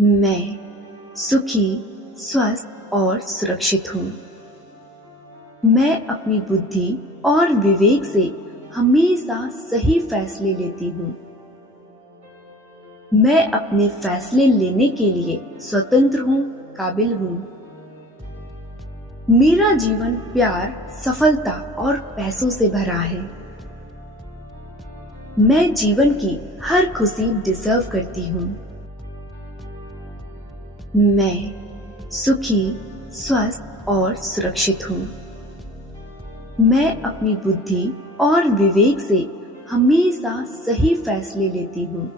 मैं सुखी, स्वस्थ और सुरक्षित हूँ। मैं अपनी बुद्धि और विवेक से हमेशा सही फैसले लेती हूँ। मैं अपने फैसले लेने के लिए स्वतंत्र हूँ, काबिल हूँ। मेरा जीवन प्यार, सफलता और पैसों से भरा है। मैं जीवन की हर खुशी डिजर्व करती हूँ। मैं सुखी, स्वस्थ और सुरक्षित हूँ। मैं अपनी बुद्धि और विवेक से हमेशा सही फैसले लेती हूँ।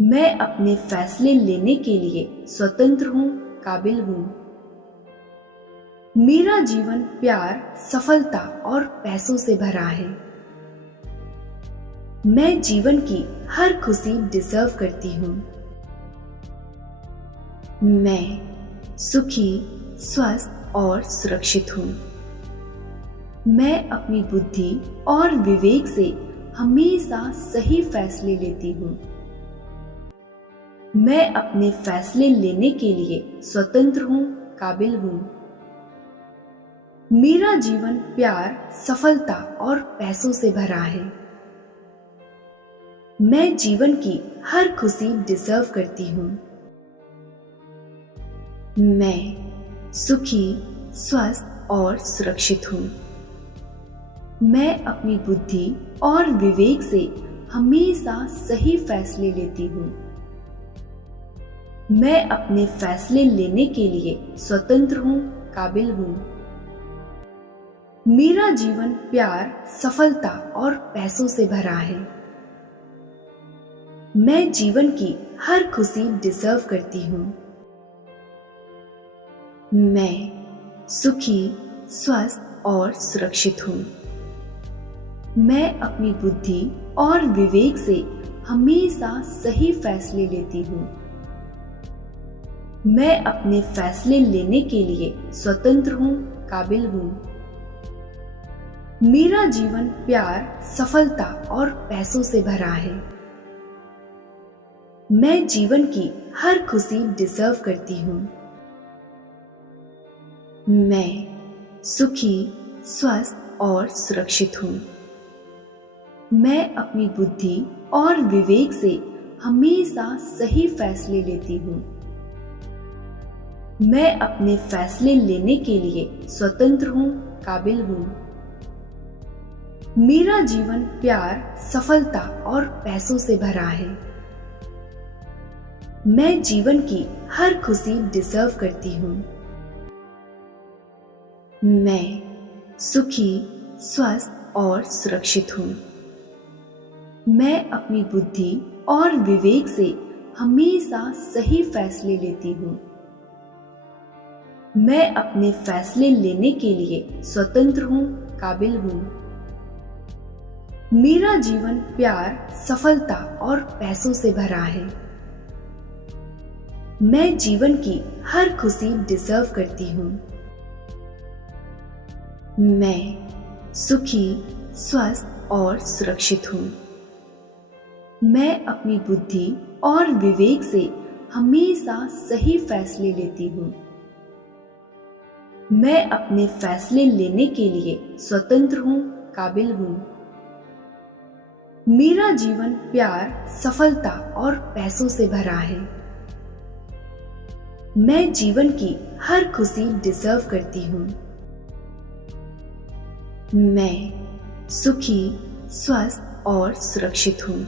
मैं अपने फैसले लेने के लिए स्वतंत्र हूँ, काबिल हूँ। मेरा जीवन प्यार, सफलता और पैसों से भरा है। मैं जीवन की हर खुशी डिजर्व करती हूँ। मैं सुखी, स्वस्थ और सुरक्षित हूँ। मैं अपनी बुद्धि और विवेक से हमेशा सही फैसले लेती हूँ। मैं अपने फैसले लेने के लिए स्वतंत्र हूँ, काबिल हूँ। मेरा जीवन प्यार, सफलता और पैसों से भरा है। मैं जीवन की हर खुशी डिजर्व करती हूँ। मैं सुखी, स्वस्थ और सुरक्षित हूँ। मैं अपनी बुद्धि और विवेक से हमेशा सही फैसले लेती हूँ। मैं अपने फैसले लेने के लिए स्वतंत्र हूँ, काबिल हूँ। मेरा जीवन प्यार, सफलता और पैसों से भरा है। मैं जीवन की हर खुशी डिजर्व करती हूँ। मैं सुखी, स्वस्थ और सुरक्षित हूँ। मैं अपनी बुद्धि और विवेक से हमेशा सही फैसले लेती हूँ। मैं अपने फैसले लेने के लिए स्वतंत्र हूँ, काबिल हूँ। मेरा जीवन प्यार, सफलता और पैसों से भरा है। मैं जीवन की हर खुशी डिजर्व करती हूँ। मैं सुखी, स्वस्थ और सुरक्षित हूँ। मैं अपनी बुद्धि और विवेक से हमेशा सही फैसले लेती हूँ। मैं अपने फैसले लेने के लिए स्वतंत्र हूँ, काबिल हूँ। मेरा जीवन प्यार, सफलता और पैसों से भरा है। मैं जीवन की हर खुशी डिजर्व करती हूँ। मैं सुखी, स्वस्थ और सुरक्षित हूँ। मैं अपनी बुद्धि और विवेक से हमेशा सही फैसले लेती हूँ। मैं अपने फैसले लेने के लिए स्वतंत्र हूँ, काबिल हूँ। मेरा जीवन प्यार, सफलता और पैसों से भरा है। मैं जीवन की हर खुशी डिजर्व करती हूँ। मैं सुखी, स्वस्थ और सुरक्षित हूँ। मैं अपनी बुद्धि और विवेक से हमेशा सही फैसले लेती हूँ। मैं अपने फैसले लेने के लिए स्वतंत्र हूँ, काबिल हूँ। मेरा जीवन प्यार, सफलता और पैसों से भरा है। मैं जीवन की हर खुशी डिजर्व करती हूँ। मैं सुखी, स्वस्थ और सुरक्षित हूँ।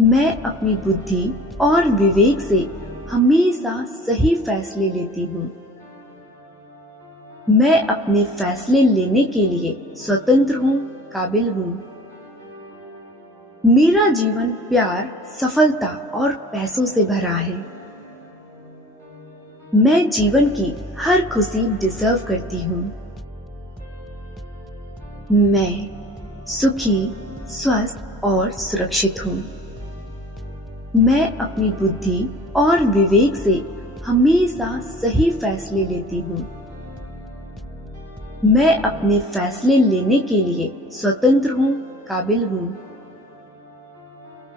मैं अपनी बुद्धि और विवेक से हमेशा सही फैसले लेती हूँ। मैं अपने फैसले लेने के लिए स्वतंत्र हूँ, काबिल हूँ। मेरा जीवन प्यार, सफलता और पैसों से भरा है। मैं जीवन की हर खुशी डिजर्व करती हूँ। मैं सुखी, स्वस्थ और सुरक्षित हूँ। मैं अपनी बुद्धि और विवेक से हमेशा सही फैसले लेती हूँ। मैं अपने फैसले लेने के लिए स्वतंत्र हूँ, काबिल हूँ।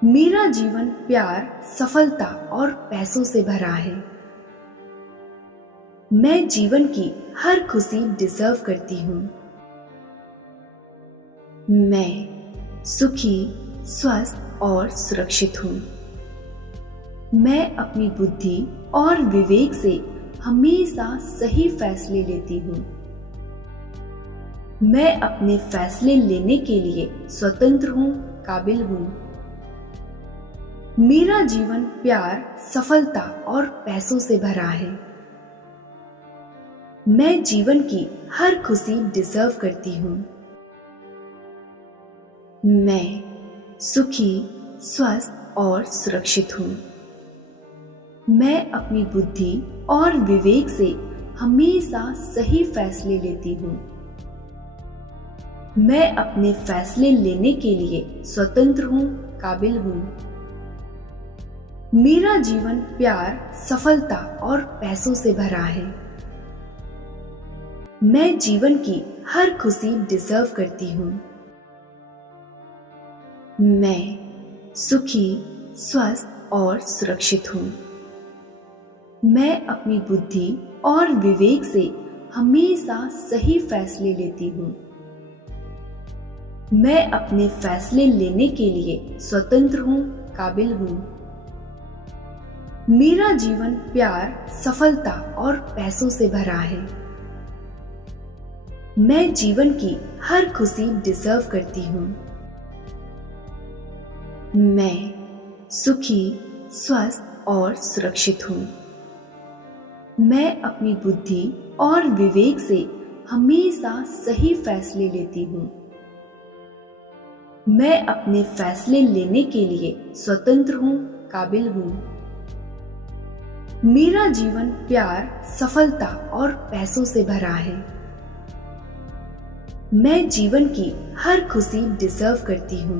मेरा जीवन प्यार, सफलता और पैसों से भरा है। मैं जीवन की हर खुशी डिजर्व करती हूँ। मैं सुखी, स्वस्थ और सुरक्षित हूँ। मैं अपनी बुद्धि और विवेक से हमेशा सही फैसले लेती हूँ। मैं अपने फैसले लेने के लिए स्वतंत्र हूँ, काबिल हूँ। मेरा जीवन प्यार, सफलता और पैसों से भरा है। मैं जीवन की हर खुशी डिजर्व करती हूँ। मैं सुखी, स्वस्थ और सुरक्षित हूँ। मैं अपनी बुद्धि और विवेक से हमेशा सही फैसले लेती हूँ। मैं अपने फैसले लेने के लिए स्वतंत्र हूँ, काबिल हूँ। मेरा जीवन प्यार, सफलता और पैसों से भरा है। मैं जीवन की हर खुशी डिजर्व करती हूँ। मैं सुखी, स्वस्थ और सुरक्षित हूँ। मैं अपनी बुद्धि और विवेक से हमेशा सही फैसले लेती हूँ। मैं अपने फैसले लेने के लिए स्वतंत्र हूँ, काबिल हूँ। मेरा जीवन प्यार, सफलता और पैसों से भरा है। मैं जीवन की हर खुशी डिजर्व करती हूँ। मैं सुखी, स्वस्थ और सुरक्षित हूँ। मैं अपनी बुद्धि और विवेक से हमेशा सही फैसले लेती हूँ। मैं अपने फैसले लेने के लिए स्वतंत्र हूँ, काबिल हूँ। मेरा जीवन प्यार, सफलता और पैसों से भरा है। मैं जीवन की हर खुशी डिजर्व करती हूँ।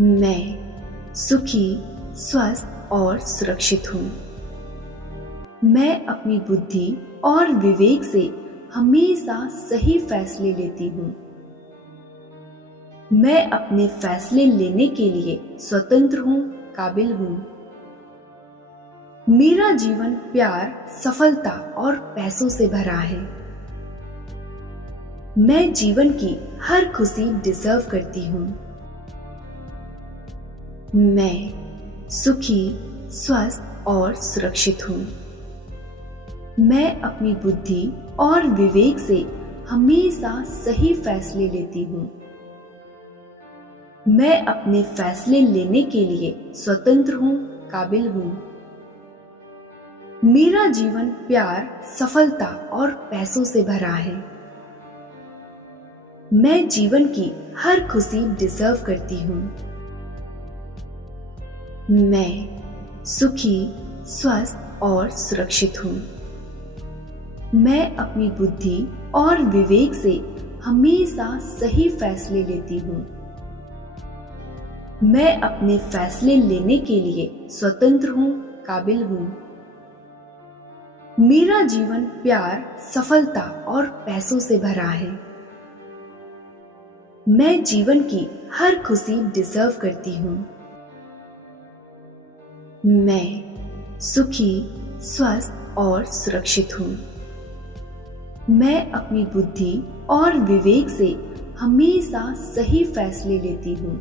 मैं सुखी, स्वस्थ और सुरक्षित हूँ। मैं अपनी बुद्धि और विवेक से हमेशा सही फैसले लेती हूँ। मैं अपने फैसले लेने के लिए स्वतंत्र हूँ, काबिल हूँ। मेरा जीवन प्यार, सफलता और पैसों से भरा है। मैं जीवन की हर खुशी डिजर्व करती हूँ। मैं सुखी, स्वस्थ और सुरक्षित हूँ। मैं अपनी बुद्धि और विवेक से हमेशा सही फैसले लेती हूँ। मैं अपने फैसले लेने के लिए स्वतंत्र हूँ, काबिल हूँ। मेरा जीवन प्यार, सफलता और पैसों से भरा है। मैं जीवन की हर खुशी डिजर्व करती हूँ। मैं सुखी, स्वस्थ और सुरक्षित हूँ। मैं अपनी बुद्धि और विवेक से हमेशा सही फैसले लेती हूँ। मैं अपने फैसले लेने के लिए स्वतंत्र हूँ, काबिल हूँ। मेरा जीवन प्यार, सफलता और पैसों से भरा है। मैं जीवन की हर खुशी डिजर्व करती हूँ। मैं सुखी, स्वस्थ और सुरक्षित हूँ। मैं अपनी बुद्धि और विवेक से हमेशा सही फैसले लेती हूँ।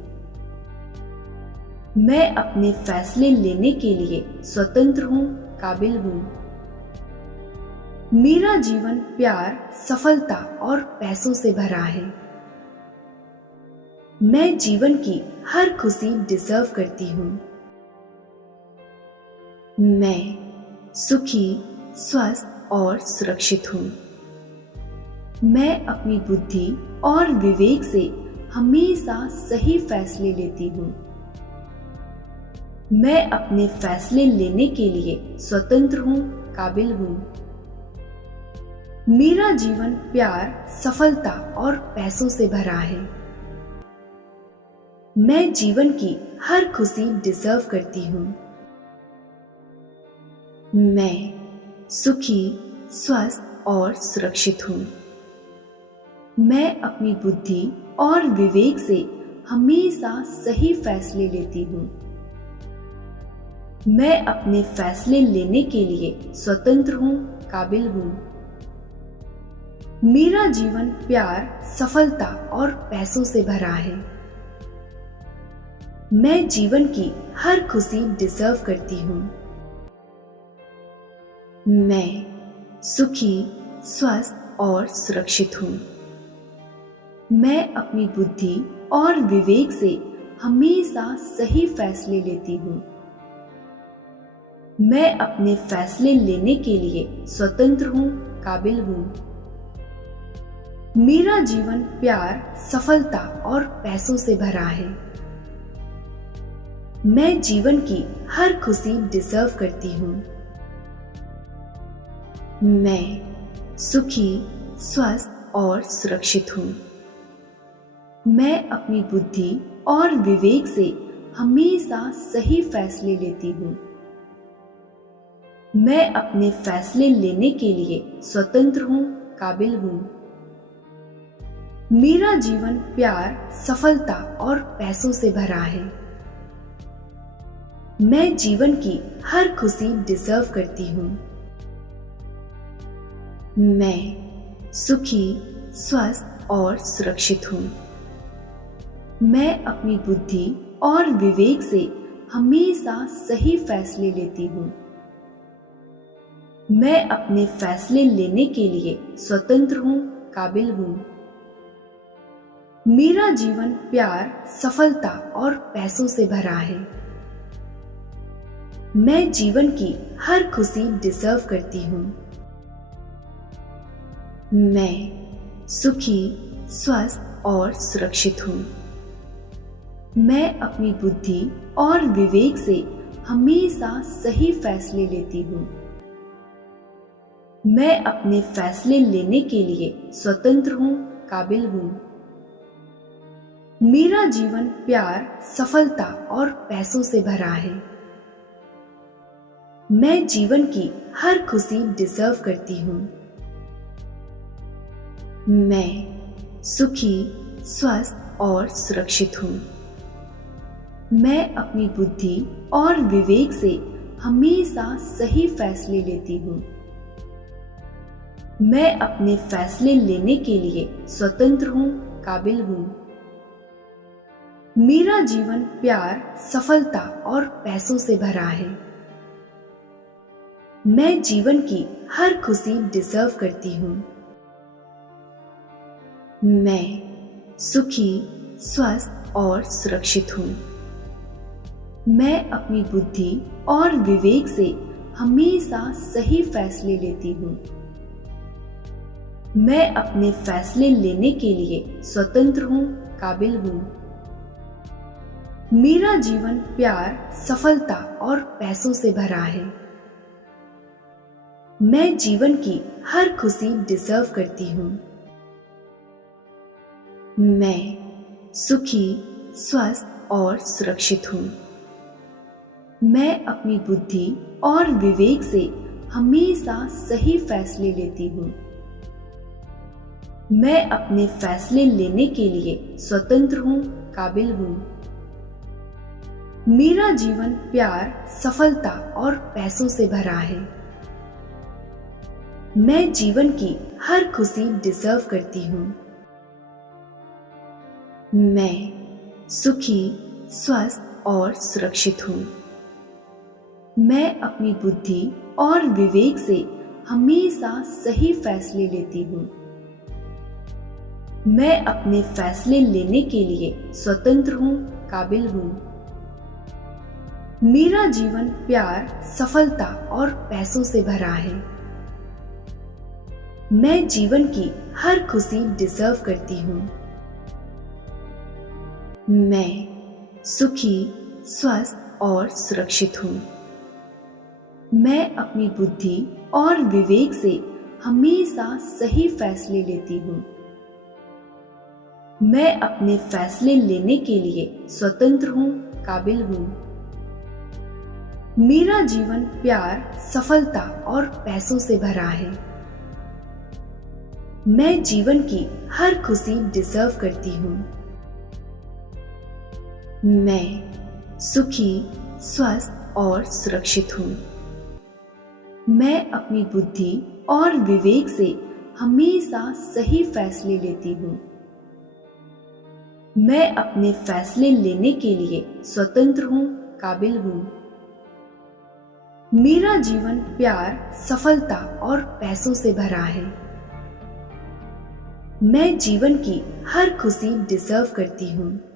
मैं अपने फैसले लेने के लिए स्वतंत्र हूँ, काबिल हूँ। मेरा जीवन प्यार, सफलता और पैसों से भरा है। मैं जीवन की हर खुशी डिजर्व करती हूँ। मैं सुखी, स्वस्थ और सुरक्षित हूँ। मैं अपनी बुद्धि और विवेक से हमेशा सही फैसले लेती हूँ। मैं अपने फैसले लेने के लिए स्वतंत्र हूँ, काबिल हूँ। मेरा जीवन प्यार, सफलता और पैसों से भरा है। मैं जीवन की हर खुशी डिजर्व करती हूँ। मैं सुखी, स्वस्थ और सुरक्षित हूँ। मैं अपनी बुद्धि और विवेक से हमेशा सही फैसले लेती हूँ। मैं अपने फैसले लेने के लिए स्वतंत्र हूँ, काबिल हूँ। मेरा जीवन प्यार, सफलता और पैसों से भरा है। मैं जीवन की हर खुशी डिजर्व करती हूँ। मैं सुखी, स्वस्थ और सुरक्षित हूँ। मैं अपनी बुद्धि और विवेक से हमेशा सही फैसले लेती हूँ। मैं अपने फैसले लेने के लिए स्वतंत्र हूँ, काबिल हूँ। मेरा जीवन प्यार, सफलता और पैसों से भरा है। मैं जीवन की हर खुशी डिजर्व करती हूँ। मैं सुखी, स्वस्थ और सुरक्षित हूँ। मैं अपनी बुद्धि और विवेक से हमेशा सही फैसले लेती हूँ। मैं अपने फैसले लेने के लिए स्वतंत्र हूँ, काबिल हूँ। मेरा जीवन प्यार, सफलता और पैसों से भरा है। मैं जीवन की हर खुशी डिजर्व करती हूँ। मैं सुखी, स्वस्थ और सुरक्षित हूँ। मैं अपनी बुद्धि और विवेक से हमेशा सही फैसले लेती हूँ। मैं अपने फैसले लेने के लिए स्वतंत्र हूँ, काबिल हूँ। मेरा जीवन प्यार, सफलता और पैसों से भरा है। मैं जीवन की हर खुशी डिजर्व करती हूँ। मैं सुखी, स्वस्थ और सुरक्षित हूँ। मैं अपनी बुद्धि और विवेक से हमेशा सही फैसले लेती हूँ। मैं अपने फैसले लेने के लिए स्वतंत्र हूँ, काबिल हूँ। मेरा जीवन प्यार, सफलता और पैसों से भरा है। मैं जीवन की हर खुशी डिजर्व करती हूँ। मैं सुखी, स्वस्थ और सुरक्षित हूँ। मैं अपनी बुद्धि और विवेक से हमेशा सही फैसले लेती हूँ। मैं अपने फैसले लेने के लिए स्वतंत्र हूँ, काबिल हूँ। मेरा जीवन प्यार, सफलता और पैसों से भरा है। मैं जीवन की हर खुशी डिजर्व करती हूँ। मैं सुखी, स्वस्थ और सुरक्षित हूँ। मैं अपनी बुद्धि और विवेक से हमेशा सही फैसले लेती हूँ। मैं अपने फैसले लेने के लिए स्वतंत्र हूँ, काबिल हूँ। मेरा जीवन प्यार, सफलता और पैसों से भरा है। मैं जीवन की हर खुशी डिजर्व करती हूँ। मैं सुखी, स्वस्थ और सुरक्षित हूँ। मैं अपनी बुद्धि और विवेक से हमेशा सही फैसले लेती हूँ। मैं अपने फैसले लेने के लिए स्वतंत्र हूँ, काबिल हूँ। मेरा जीवन प्यार, सफलता और पैसों से भरा है। मैं जीवन की हर खुशी डिजर्व करती हूँ। मैं सुखी, स्वस्थ और सुरक्षित हूँ। मैं अपनी बुद्धि और विवेक से हमेशा सही फैसले लेती हूँ। मैं अपने फैसले लेने के लिए स्वतंत्र हूँ, काबिल हूँ। मेरा जीवन प्यार, सफलता और पैसों से भरा है। मैं जीवन की हर खुशी डिजर्व करती हूँ। मैं सुखी, स्वस्थ और सुरक्षित हूँ। मैं अपनी बुद्धि और विवेक से हमेशा सही फैसले लेती हूँ। मैं अपने फैसले लेने के लिए स्वतंत्र हूँ, काबिल हूँ। मेरा जीवन प्यार, सफलता और पैसों से भरा है। मैं जीवन की हर खुशी डिजर्व करती हूँ। मैं सुखी, स्वस्थ और सुरक्षित हूँ। मैं अपनी बुद्धि और विवेक से हमेशा सही फैसले लेती हूँ। मैं अपने फैसले लेने के लिए स्वतंत्र हूँ, काबिल हूँ। मेरा जीवन प्यार, सफलता और पैसों से भरा है। मैं जीवन की हर खुशी डिजर्व करती हूँ।